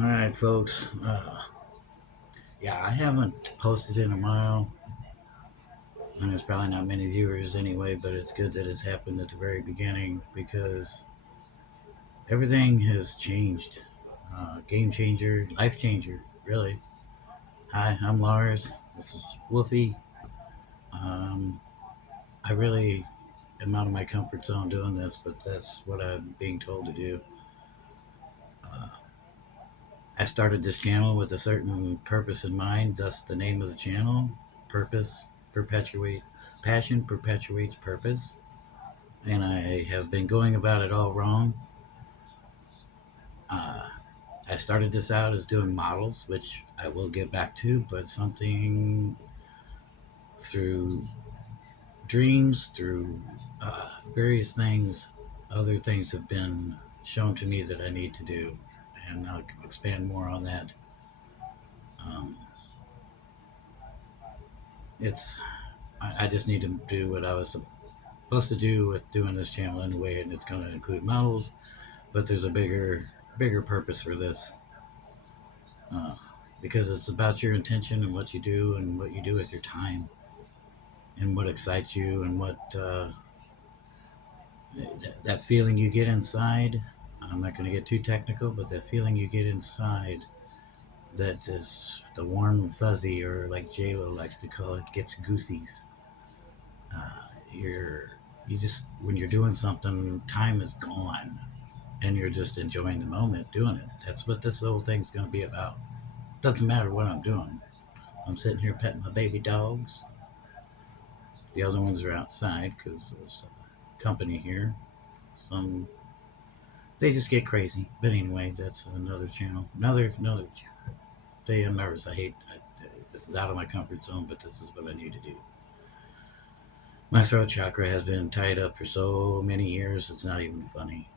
All right, folks. Yeah, I haven't posted in a while, and there's probably not many viewers anyway. But it's good that it's happened at the very beginning because everything has changed. Game changer, life changer, really. Hi, I'm Lars. This is Wolfie. Um, I really am out of my comfort zone doing this, but that's what I'm being told to do. Uh, I started this channel with a certain purpose in mind, thus the name of the channel. Purpose perpetuate passion perpetuates purpose. And I have been going about it all wrong. Uh, I started this out as doing models, which I will get back to, but something through dreams, through various things, other things have been shown to me that I need to do. And I'll expand more on that. Um, it's I just need to do what I was supposed to do with doing this channel anyway, and it's going to include models. But there's a bigger purpose for this, uh, because it's about your intention and what you do and what you do with your time and what excites you and what that feeling you get inside. I'm not going to get too technical, but that feeling you get inside that is the warm and fuzzy, or like JLo likes to call it, gets goosies. You're you just when you're doing something, time is gone, and you're just enjoying the moment doing it. That's what this whole thing's going to be about. Doesn't matter what I'm doing. I'm sitting here petting my baby dogs. The other ones are outside because there's company here. Some they just get crazy. But anyway, that's another channel. Another day. I'm nervous. This is out of my comfort zone, but this is what I need to do. My throat chakra has been tied up for so many years. It's not even funny.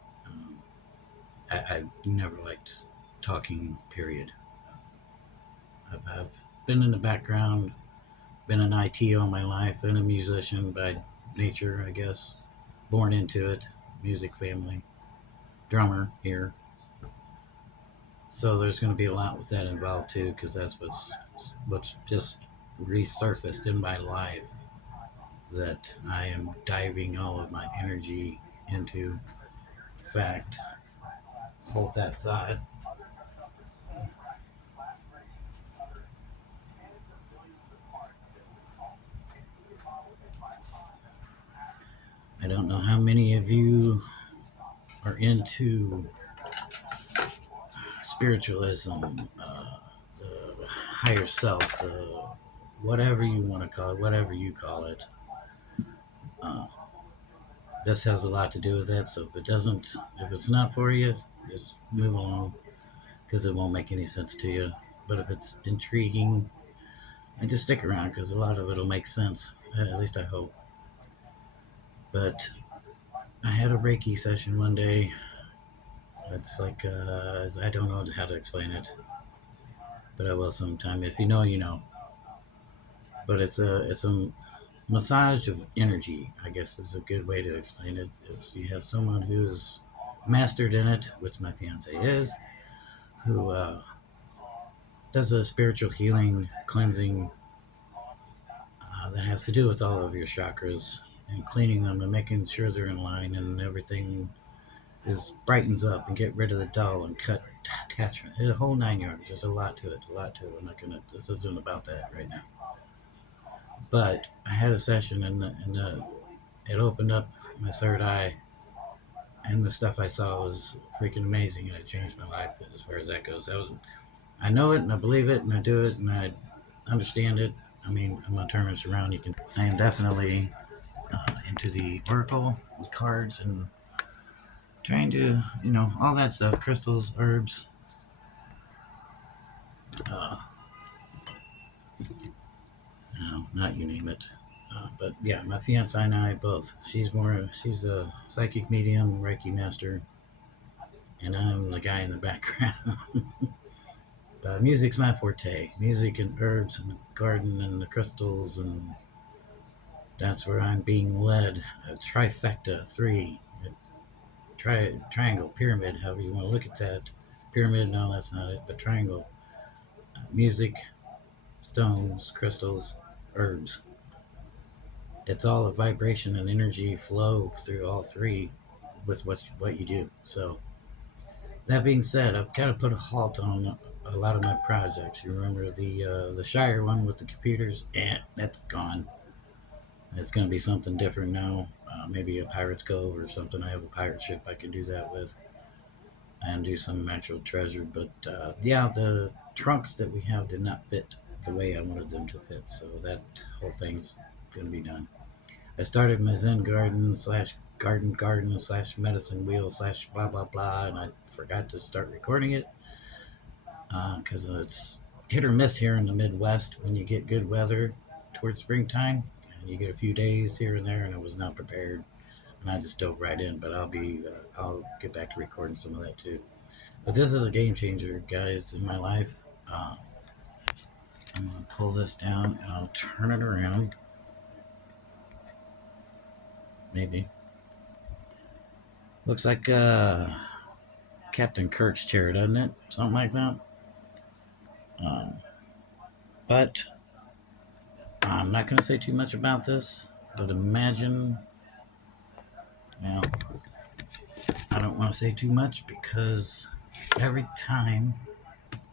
I never liked talking. Period. I've been in the background, been in IT all my life, been a musician by nature, I guess. Born into it, music family, drummer here. So there's going to be a lot with that involved too, because that's what's just resurfaced in my life that I am diving all of my energy into. In fact, hold that thought. I don't know how many of you are into spiritualism, the higher self, the whatever you want to call it, whatever you call it. Uh, this has a lot to do with that. So if it's not for you, just move along because it won't make any sense to you. But if it's intriguing, and just stick around because a lot of it'll make sense. At least I hope. But I had a Reiki session one day. It's like I don't know how to explain it, but I will sometime. If you know, you know. But it's a massage of energy, I guess is a good way to explain it. Is you have someone who's mastered in it, which my fiance is, who does a spiritual healing, cleansing that has to do with all of your chakras and cleaning them and making sure they're in line and everything is brightens up and get rid of the dull and cut attachment. It's a whole 9 yards. There's a lot to it. A lot to it. I'm not gonna. This isn't about that right now. But I had a session and it opened up my third eye, and the stuff I saw was freaking amazing, and it changed my life as far as that goes. I know it and I believe it and I do it and I understand it. I mean, I'm gonna turn this around. You can. I am definitely into the oracle with cards and trying to, all that stuff, crystals, herbs. Uh, no, not you name it. But yeah, my fiance and I both. She's a psychic medium, Reiki master, and I'm the guy in the background. But music's my forte. Music and herbs and the garden and the crystals, and that's where I'm being led. A trifecta, three, triangle, pyramid, however you want to look at that. Pyramid, no, that's not it. But triangle. Music, stones, crystals, herbs. It's all a vibration and energy flow through all three with what you do. So that being said, I've kind of put a halt on a lot of my projects. You remember the Shire one with the computers? That's gone. It's going to be something different now. Maybe a Pirate's Cove or something. I have a pirate ship I can do that with and do some actual treasure. But yeah, the trunks that we have did not fit the way I wanted them to fit. So that whole thing's going to be done. I started my Zen garden slash garden slash medicine wheel slash blah blah blah, and I forgot to start recording it because it's hit or miss here in the Midwest when you get good weather towards springtime. And you get a few days here and there, and I was not prepared, and I just dove right in. But I'll get back to recording some of that too. But this is a game changer, guys, in my life. I'm gonna pull this down and I'll turn it around. Maybe looks like Captain Kirk's chair, doesn't it? Something like that. Um, but I'm not going to say too much about this. But imagine, well, I don't want to say too much because every time,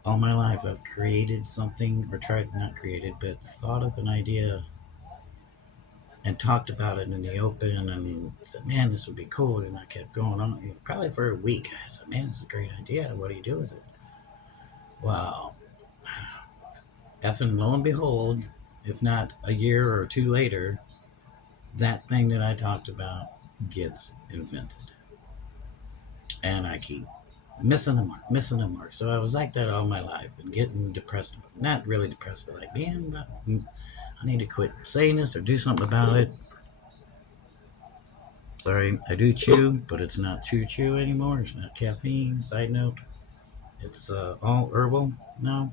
all my life, I've created something or tried, not created, but thought of an idea and talked about it in the open and said, man, this would be cool. And I kept going on, probably for a week. I said, man, this is a great idea. What do you do with it? Wow. Effing lo and behold, if not a year or two later, that thing that I talked about gets invented. And I keep missing the mark, missing the mark. So I was like that all my life and getting depressed. Not really depressed, but like, man, I need to quit saying this or do something about it. Sorry, I do chew, but it's not chew anymore. It's not caffeine. Side note, it's all herbal now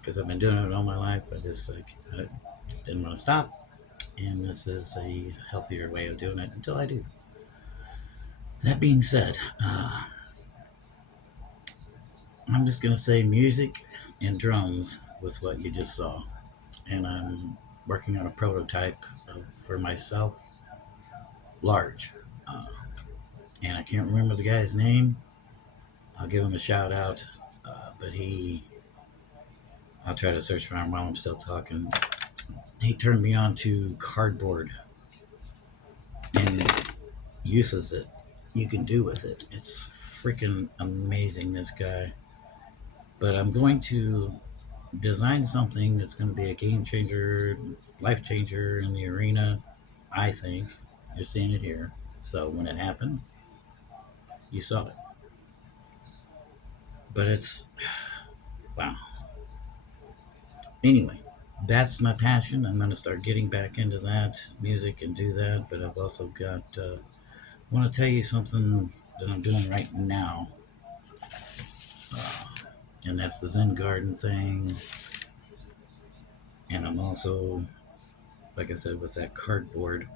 because I've been doing it all my life. I just didn't want to stop, and this is a healthier way of doing it until I do. That being said, I'm just gonna say music and drums with what you just saw, and I'm working on a prototype for myself, large, uh, and I can't remember the guy's name. I'll give him a shout out, but I'll try to search for him while I'm still talking. He turned me on to cardboard and uses it. You can do with it. It's freaking amazing, this guy. But I'm going to design something that's going to be a game changer, life changer in the arena. I think you're seeing it here. So when it happens, you saw it. But it's wow. Anyway, that's my passion. I'm going to start getting back into that music and do that. But I've also got. I want to tell you something that I'm doing right now, uh, and that's the Zen garden thing. And I'm also, like I said, with that cardboard.